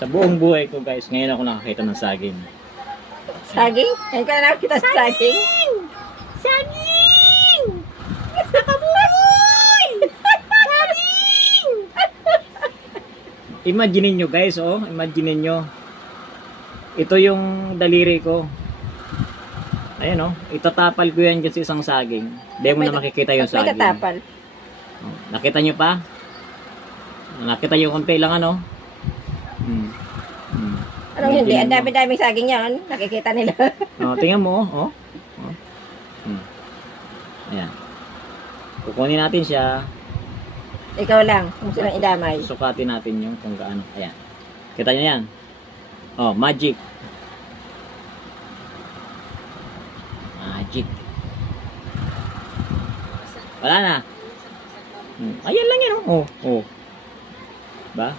Sa buong buhay ko guys, ngayon ako nakakita ng saging. Saging? Ngayon ka na nakakita sa saging? Saging! Nakabuboy! Saging! Imaginin nyo guys, oh. Imaginin nyo. Ito yung daliri ko. Ayan oh. Itatapal ko yan dyan sa isang saging. Hindi mo na makikita yung May saging. tatapal. Oh, nakita nyo pa? Nakita nyo konti lang ano? Anong hindi? Ang Imaginin mo. dami-daming saging yan. Nakikita nila. Oh, tingnan mo, oh. Oh. Ayan. Kukunin natin siya. Ikaw lang. Kung silang idamay. Sukatin natin yung kung gaano. Ayan. Kita nyo yan? Oh, magic. Magic. Wala na. Ayan lang yan, oh. Oh. Ba?